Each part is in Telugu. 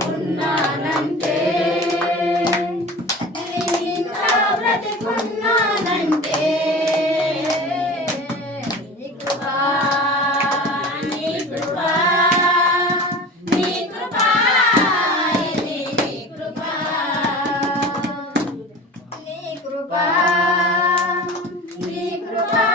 ఉన్నానంటే ఇంకా బ్రతికున్నానంటే కృపా నీ కృపా.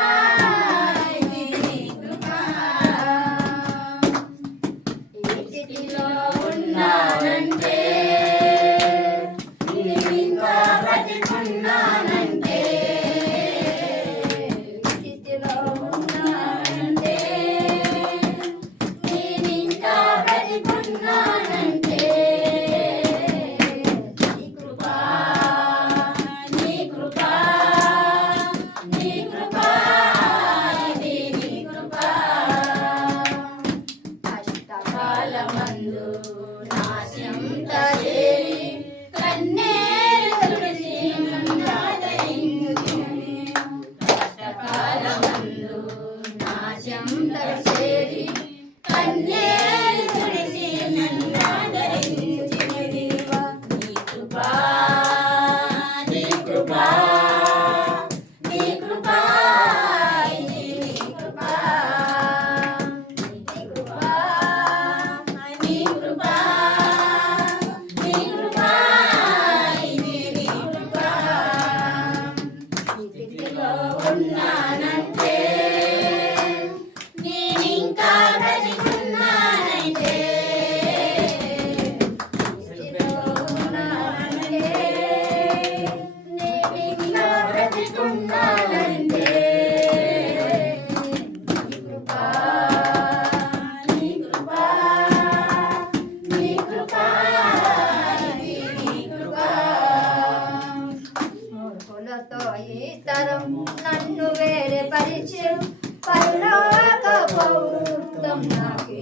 పరిచయం పరలోక పౌరుత్వం నాకు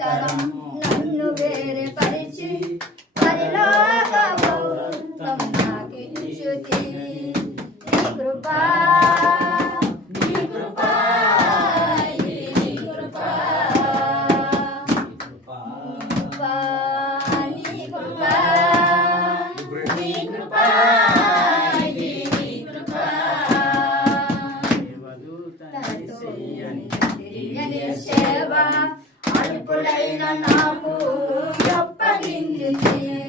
తరం నన్ను వేరే పరిచయం పరిలోక పౌరుత్వం నాకు కృపా నాయన నాకు అప్పగించింది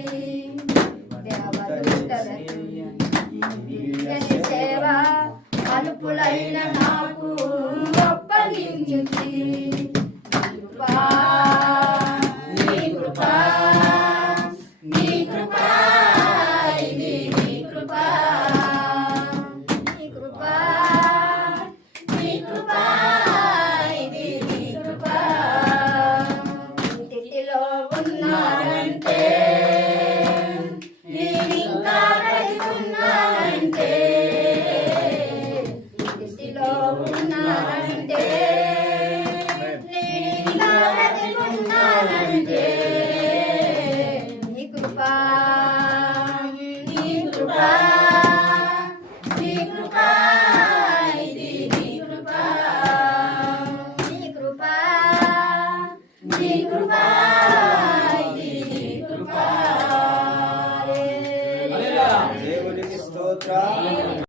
దేవునికి స్తోత్రం